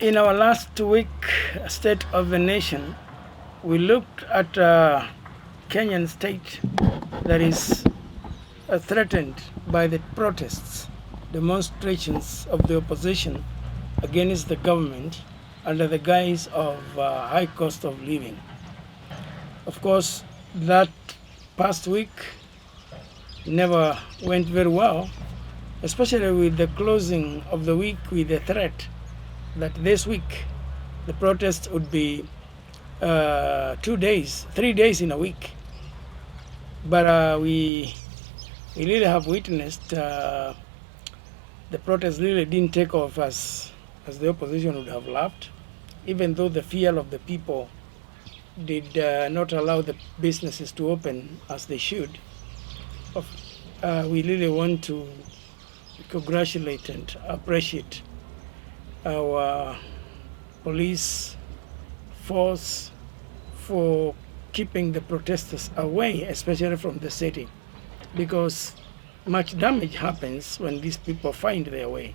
In our last week, State of the Nation, we looked at Kenyan state that is threatened by the protests, demonstrations of the opposition against the government under the guise of high cost of living. Of course, that past week never went very well, especially with the closing of the week with the threat that this week the protest would be 2 days, 3 days in a week. But we really have witnessed the protest really didn't take off as the opposition would have loved, even though the fear of the people did not allow the businesses to open as they should. We really want to congratulate and appreciate our police force for keeping the protesters away, especially from the city, because much damage happens when these people find their way.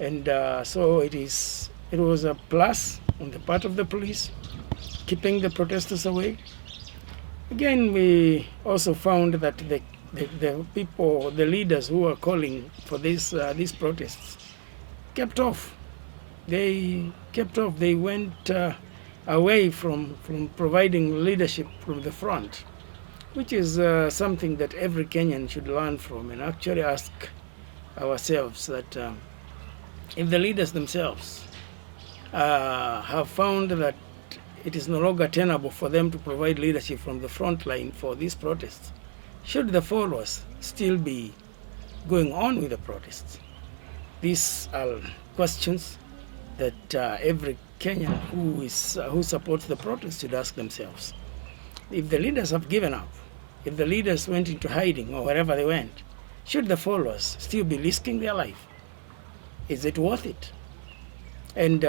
And so it was a plus on the part of the police, keeping the protesters away. Again, we also found that the people, the leaders who were calling for these protests, kept off. They kept off. They went away from providing leadership from the front, which is something that every Kenyan should learn from and actually ask ourselves that if the leaders themselves have found that it is no longer tenable for them to provide leadership from the front line for these protests, should the followers still be going on with the protests? These are questions that every Kenyan who supports the protest should ask themselves. If the leaders have given up, if the leaders went into hiding or wherever they went, should the followers still be risking their life? Is it worth it? And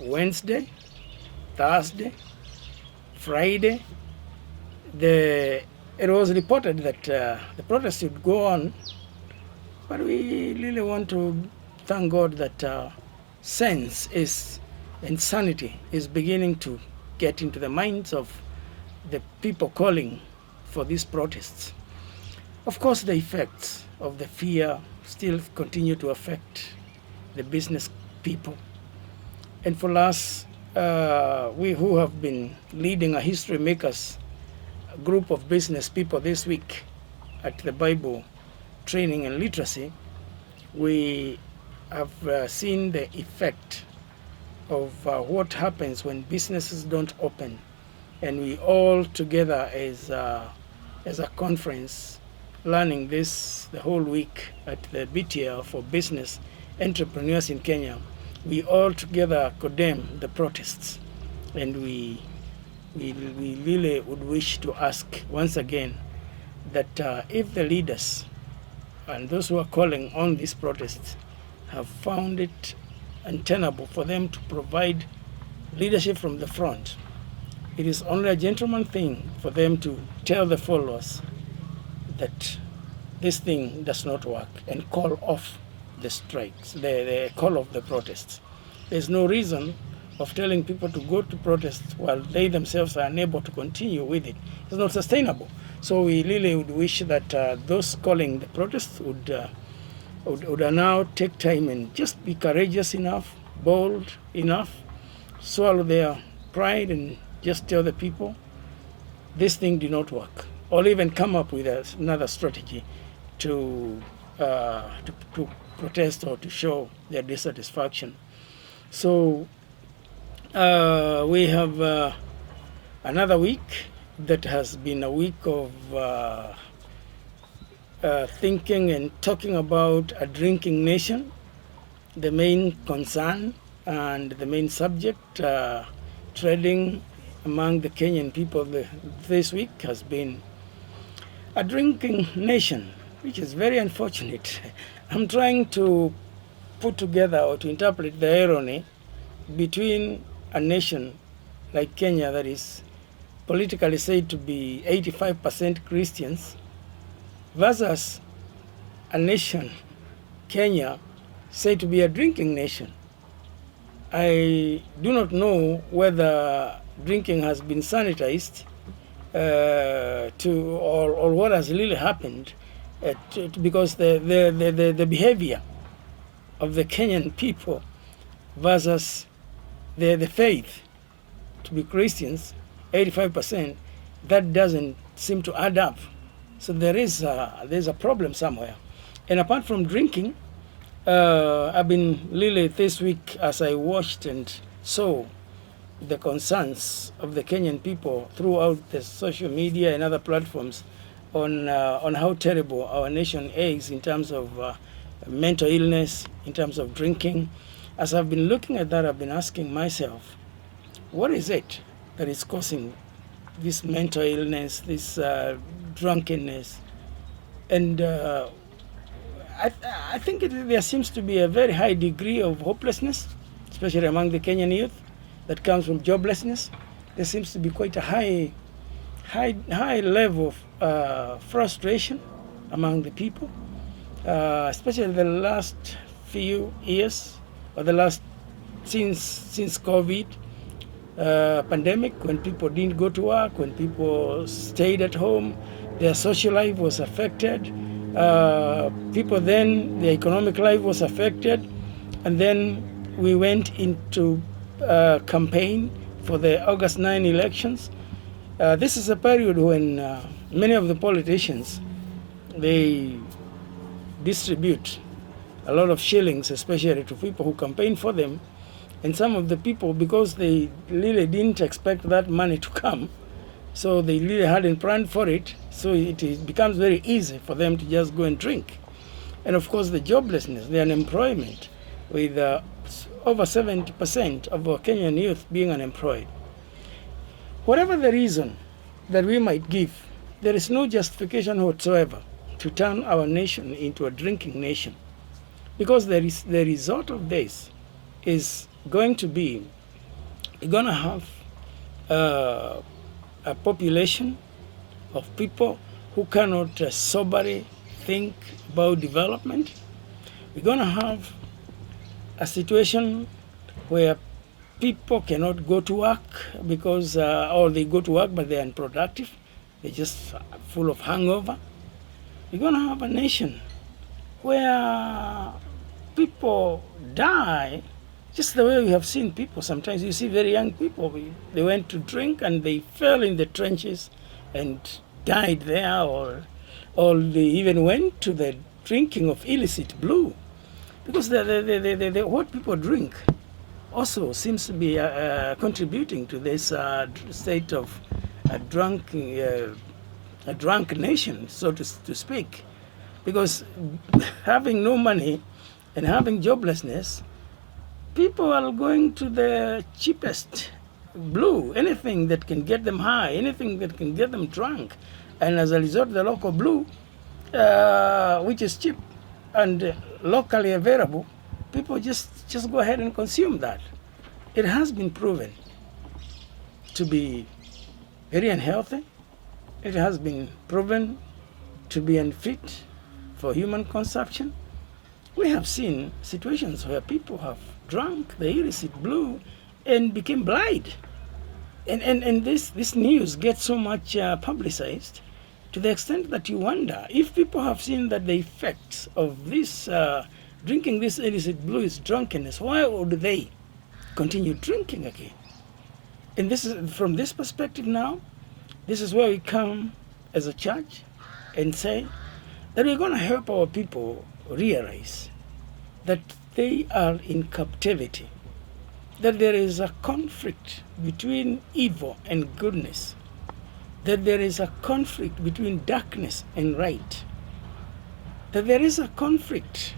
Wednesday, Thursday, Friday, it was reported that the protest would go on, but we really want to thank God that sense and sanity is beginning to get into the minds of the people calling for these protests. Of course, the effects of the fear still continue to affect the business people. And for us, we who have been leading a history makers group of business people this week at the Bible training and literacy, we have seen the effect of what happens when businesses don't open, and we all together as a conference learning this the whole week at the BTL for business entrepreneurs in Kenya. We all together condemn the protests, and we really would wish to ask once again that if the leaders and those who are calling on these protests have found it untenable for them to provide leadership from the front, it is only a gentleman thing for them to tell the followers that this thing does not work and call off the strikes, the call of the protests. There's no reason of telling people to go to protest while they themselves are unable to continue with it. It's not sustainable. So we really would wish that those calling the protests would now take time and just be courageous enough, bold enough, swallow their pride and just tell the people this thing did not work, or even come up with another strategy to protest or to show their dissatisfaction. So we have another week that has been a week of thinking and talking about a drinking nation. The main concern and the main subject trading among the Kenyan people this week has been a drinking nation, which is very unfortunate. I'm trying to put together or to interpret the irony between a nation like Kenya that is politically said to be 85% Christians versus a nation, Kenya, said to be a drinking nation. I do not know whether drinking has been sanitized or what has really happened, because the behavior of the Kenyan people versus the faith to be Christians, 85%, that doesn't seem to add up. So there's a problem somewhere. And apart from drinking, I've been really this week, as I watched and saw the concerns of the Kenyan people throughout the social media and other platforms on how terrible our nation is in terms of mental illness, in terms of drinking. As I've been looking at that, I've been asking myself, what is it that is causing this mental illness, this drunkenness? And I think there seems to be a very high degree of hopelessness, especially among the Kenyan youth, that comes from joblessness. There seems to be quite a high level of frustration among the people, especially the last few years, or the last since COVID pandemic, when people didn't go to work, when people stayed at home, their social life was affected. People then, their economic life was affected, and then we went into campaign for the August 9 elections. This is a period when many of the politicians, they distribute a lot of shillings, especially to people who campaign for them. And some of the people, because they really didn't expect that money to come, so they really hadn't planned for it, so it becomes very easy for them to just go and drink. And of course, the joblessness, the unemployment, with over 70% of our Kenyan youth being unemployed. Whatever the reason that we might give, there is no justification whatsoever to turn our nation into a drinking nation, because the result of this is going to be, you're going to have a population of people who cannot soberly think about development. We're going to have a situation where people cannot go to work because, or they go to work but they're unproductive. They're just full of hangover. We're going to have a nation where people die just the way we have seen people. Sometimes you see very young people, they went to drink and they fell in the trenches and died there, or they even went to the drinking of illicit blue, because what people drink also seems to be contributing to this state of a drunk nation, so to speak, because having no money and having joblessness, people are going to the cheapest blue, anything that can get them high, anything that can get them drunk. And as a result, the local blue, which is cheap and locally available, people just go ahead and consume that. It has been proven to be very unhealthy. It has been proven to be unfit for human consumption. We have seen situations where people have drunk the illicit blue and became blind. And this news gets so much publicized, to the extent that you wonder if people have seen that the effects of this drinking this illicit blue is drunkenness, why would they continue drinking again? And this is, from this perspective now, this is where we come as a church and say that we're going to help our people realize that they are in captivity, that there is a conflict between evil and goodness, that there is a conflict between darkness and light, that there is a conflict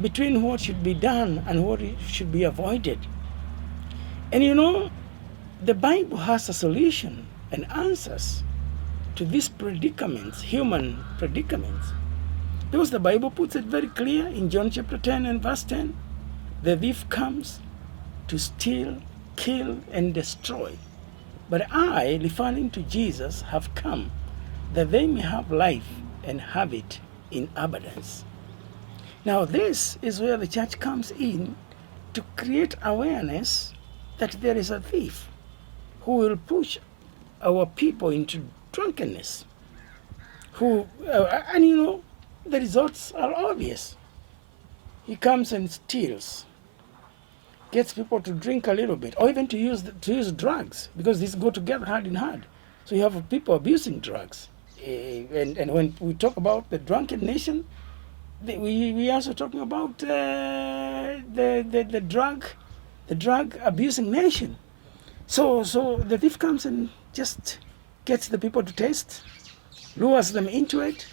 between what should be done and what should be avoided. And you know, the Bible has a solution and answers to these predicaments, human predicaments. Because the Bible puts it very clear in John chapter 10 and verse 10. The thief comes to steal, kill, and destroy. But I, referring to Jesus, have come that they may have life and have it in abundance. Now this is where the church comes in to create awareness that there is a thief who will push our people into drunkenness. And you know, the results are obvious. He comes and steals, gets people to drink a little bit, or even to use drugs, because these go together hand in hand. So you have people abusing drugs, and when we talk about the drunken nation, we also talking about the drug abusing nation. So the thief comes and just gets the people to taste, lures them into it,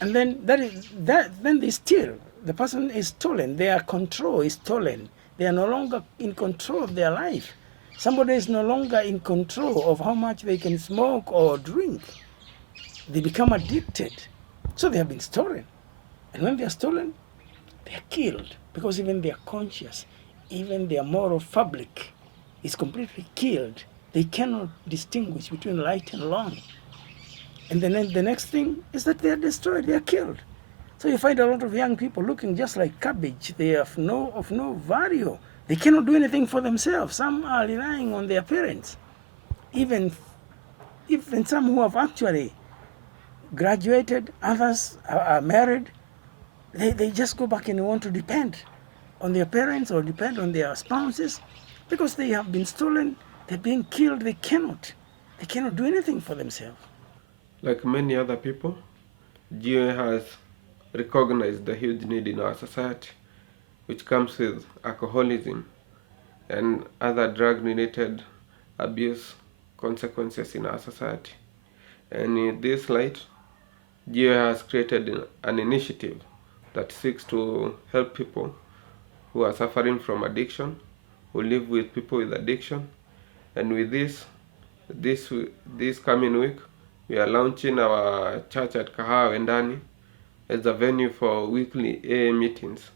and then then they steal. The person is stolen. Their control is stolen. They are no longer in control of their life. Somebody is no longer in control of how much they can smoke or drink. They become addicted. So they have been stolen. And when they are stolen, they are killed, because even their conscience, even their moral fabric is completely killed. They cannot distinguish between right and wrong. And then the next thing is that they are destroyed, they are killed. So you find a lot of young people looking just like cabbage. They are of no value. They cannot do anything for themselves. Some are relying on their parents. Even some who have actually graduated, others are married, they just go back and want to depend on their parents or depend on their spouses, because they have been stolen, they're being killed, they cannot do anything for themselves. Like many other people, GA has recognized the huge need in our society, which comes with alcoholism and other drug-related abuse consequences in our society. And in this light, GA has created an initiative that seeks to help people who are suffering from addiction, who live with people with addiction. And with this coming week, we are launching our church at Kahawa Wendani as a venue for weekly AA meetings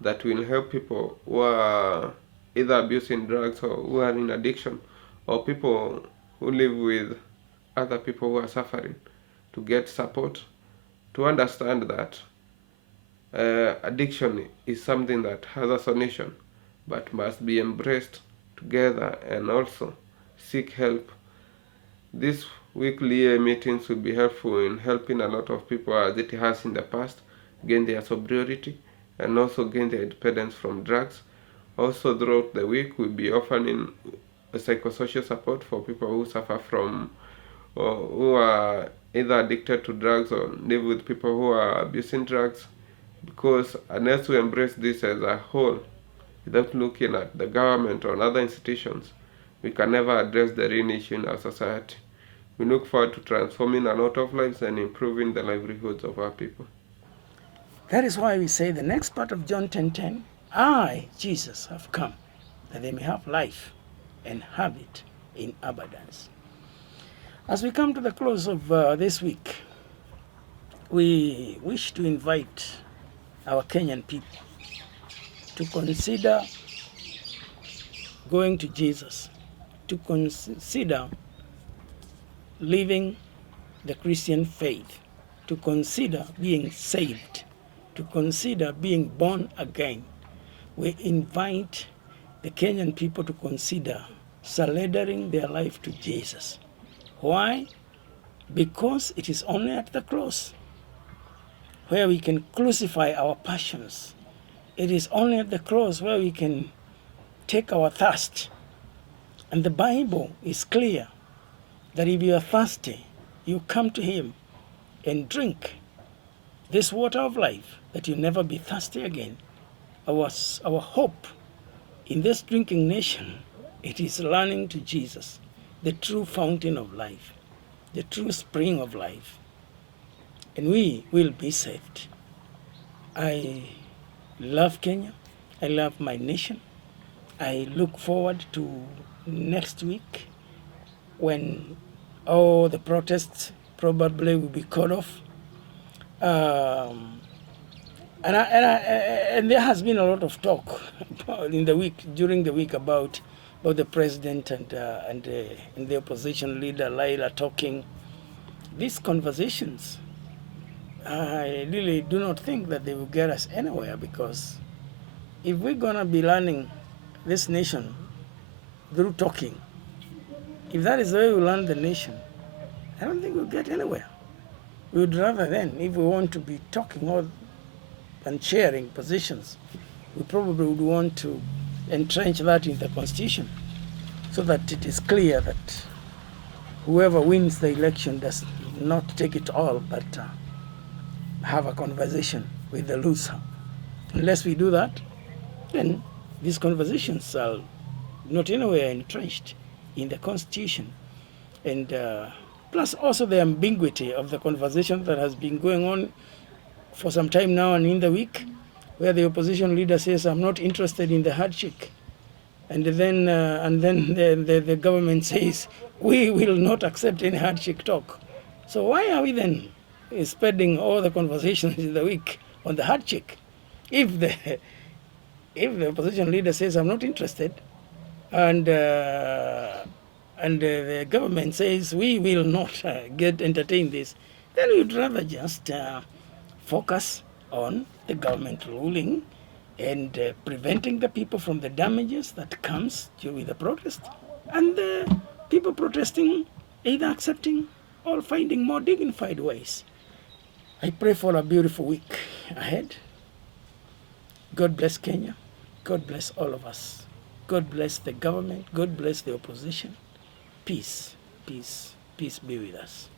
that will help people who are either abusing drugs or who are in addiction, or people who live with other people who are suffering, to get support, to understand that addiction is something that has a solution but must be embraced together, and also seek help. These weekly meetings will be helpful in helping a lot of people, as it has in the past, gain their sobriety and also gain their independence from drugs. Also throughout the week, we'll be offering psychosocial support for people who suffer from or who are either addicted to drugs or live with people who are abusing drugs, because unless we embrace this as a whole without looking at the government or other institutions, we can never address the real issue in our society. We look forward to transforming a lot of lives and improving the livelihoods of our people. That is why we say the next part of John 10:10, I, Jesus, have come that they may have life and have it in abundance. As we come to the close of this week, we wish to invite our Kenyan people to consider going to Jesus, to consider living the Christian faith, to consider being saved, to consider being born again. We invite the Kenyan people to consider surrendering their life to Jesus. Why? Because it is only at the cross where we can crucify our passions. It is only at the cross where we can take our thirst. And the Bible is clear that if you are thirsty, you come to Him and drink this water of life, that you'll never be thirsty again. Our hope in this drinking nation, it is learning to Jesus, the true fountain of life, the true spring of life, and we will be saved. I love Kenya. I love my nation. I look forward to next week when all the protests probably will be cut off. And there has been a lot of talk during the week about the president and the opposition leader Laila talking. These conversations, I really do not think that they will get us anywhere, because if we're gonna be learning this nation through talking, if that is the way we learn the nation, I don't think we'll get anywhere. We would rather then, if we want to be talking and sharing positions, we probably would want to entrench that in the Constitution so that it is clear that whoever wins the election does not take it all, but have a conversation with the loser. Unless we do that, then these conversations are not anywhere entrenched in the Constitution. And plus also the ambiguity of the conversation that has been going on for some time now and in the week, where the opposition leader says, I'm not interested in the handshake. And then the government says, we will not accept any handshake talk. So why are we then spending all the conversations in the week on the handshake? If the opposition leader says, I'm not interested, and the government says, we will not entertain this, then we'd rather just focus on the government ruling and preventing the people from the damages that comes with the protest, and the people protesting either accepting or finding more dignified ways. I pray for a beautiful week ahead. God bless Kenya. God bless all of us. God bless the government. God bless the opposition. Peace, peace, peace be with us.